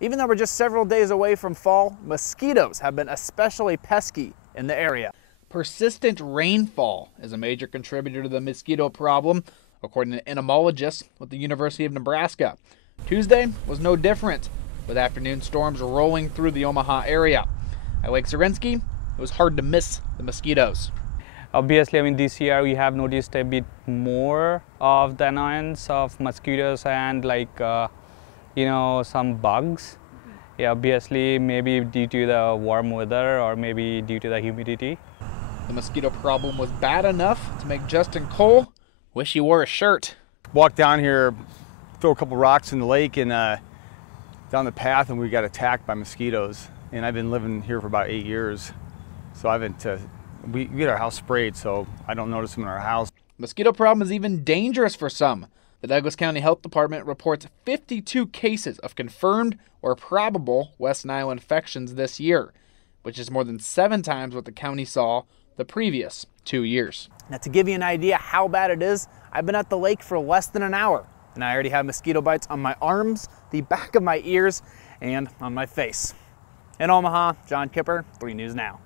Even though we're just several days away from fall, mosquitoes have been especially pesky in the area. Persistent rainfall is a major contributor to the mosquito problem, according to entomologists with the University of Nebraska. Tuesday was no different, with afternoon storms rolling through the Omaha area. At Lake Zorinsky, it was hard to miss the mosquitoes. Obviously, I mean, this year we have noticed a bit more of the annoyance of mosquitoes and some bugs. Yeah, obviously, maybe due to the warm weather or maybe due to the humidity. The mosquito problem was bad enough to make Justin Cole wish he wore a shirt. Walked down here, throw a couple rocks in the lake and down the path, and we got attacked by mosquitoes. And I've been living here for about 8 years, so we get our house sprayed, so I don't notice them in our house. Mosquito problem is even dangerous for some. The Douglas County Health Department reports 52 cases of confirmed or probable West Nile infections this year, which is more than 7 times what the county saw the previous 2 years. Now, to give you an idea how bad it is, I've been at the lake for less than an hour, and I already have mosquito bites on my arms, the back of my ears, and on my face. In Omaha, John Kipper, 3 News Now.